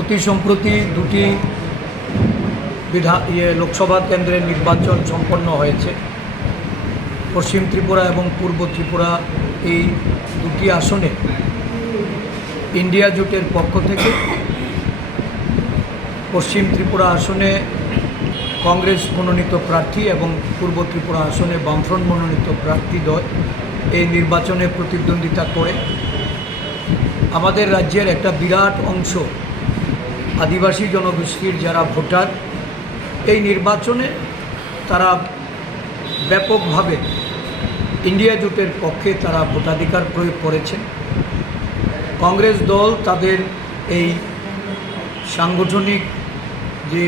অতি সম্প্রতি দুটি বিধান ইয়ে লোকসভা কেন্দ্রের নির্বাচন সম্পন্ন হয়েছে। পশ্চিম ত্রিপুরা এবং পূর্ব ত্রিপুরা এই দুটি আসনে ইন্ডিয়া জোটের পক্ষ থেকে পশ্চিম ত্রিপুরা আসনে কংগ্রেস মনোনীত প্রার্থী এবং পূর্ব ত্রিপুরা আসনে বামফ্রন্ট মনোনীত প্রার্থী দ্বয় এই নির্বাচনে প্রতিদ্বন্দ্বিতা করে। আমাদের রাজ্যের একটা বিরাট অংশ আদিবাসী জনগোষ্ঠীর যারা ভোটার, এই নির্বাচনে তারা ব্যাপকভাবে ইন্ডিয়া জোটের পক্ষে তারা ভোটাধিকার প্রয়োগ করেছেন। কংগ্রেস দল তাদের এই সাংগঠনিক যে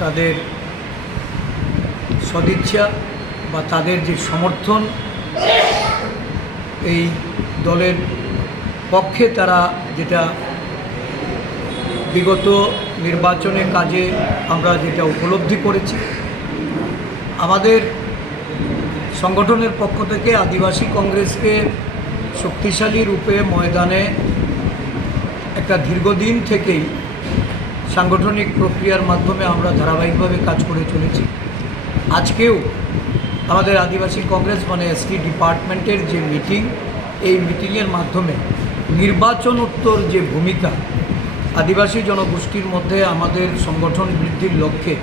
তাদের সদিচ্ছা বা তাদের যে সমর্থন, এই দলের পক্ষে তারা যেটা বিগত নির্বাচনের কাজে আমরা যেটা উপলব্ধি করেছি, আমাদের সংগঠনের পক্ষ থেকে আদিবাসী কংগ্রেসকে শক্তিশালী রূপে ময়দানে একটা দীর্ঘদিন থেকেই সাংগঠনিক প্রক্রিয়ার মাধ্যমে আমরা ধারাবাহিকভাবে কাজ করে চলেছি। আজকেও আমাদের আদিবাসী কংগ্রেস মানে এসটি ডিপার্টমেন্টের যে মিটিং, এই মিটিংয়ের মাধ্যমে নির্বাচনোত্তর যে ভূমিকা আদিবাসী জনগোষ্ঠীর মধ্যে আমাদের সংগঠন বৃদ্ধির লক্ষ্যে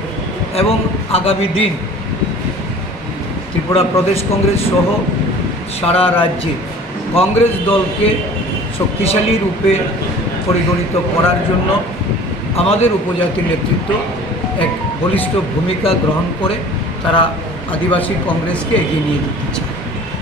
এবং আগামী দিন ত্রিপুরা প্রদেশ কংগ্রেস সহ সারা রাজ্যে কংগ্রেস দলকে শক্তিশালী রূপে পরিগণিত করার জন্য আমাদের উপজাতির নেতৃত্ব এক বলিষ্ঠ ভূমিকা গ্রহণ করে তারা আদিবাসী কংগ্রেসকে এগিয়ে নিয়ে যেতে চায়।